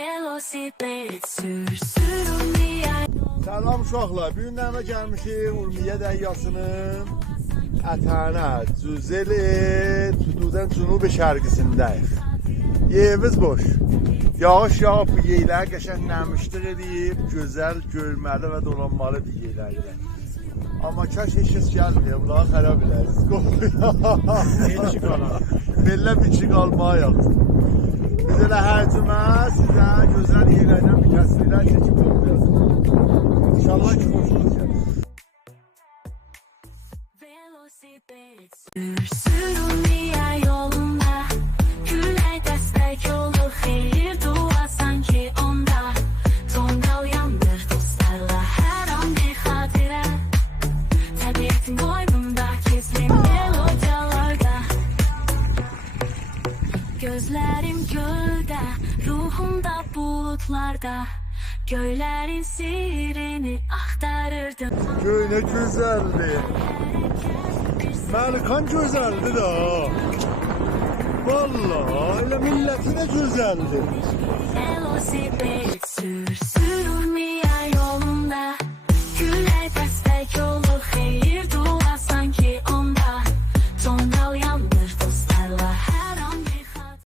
Velosiped sürsün diye. Salam uşaqlar, bu gün nəmə gəlmişik Urmiyə dəryasının ətənə, Cüzeli, Tutudan cünubi şərqisindəyik. Yerimiz boş. Yağış yağıb bu yerlər qəşənglənmişdir edib, gözəl, görməli və dolanmalı bir yerlərdir. Amma kaş heç kəs gəlmiyor, bunları xərab edəriz. Belə bir şey qalmayaq. Biz elə hər cümə sizə gözəl yerlərdən bir təsvirlər çəkib olacağız. İnşallah ki, xoşunuz gəlir. Velosiped sürsün diye yolunda, külək dəstək olur, xeyir dua sanki onda. Tonqal yandır dostlarla hər an bir xatirə, təbiətin qoynunda gizli melodiyalarda. Gözlərim göldə, ruhumda bulutlarda, göylərin sirrini axtarırdım. Göy ne güzeldi. Məlikan güzeldi da. Vallahi elə milləti də güzeldi. Velosiped sürsün.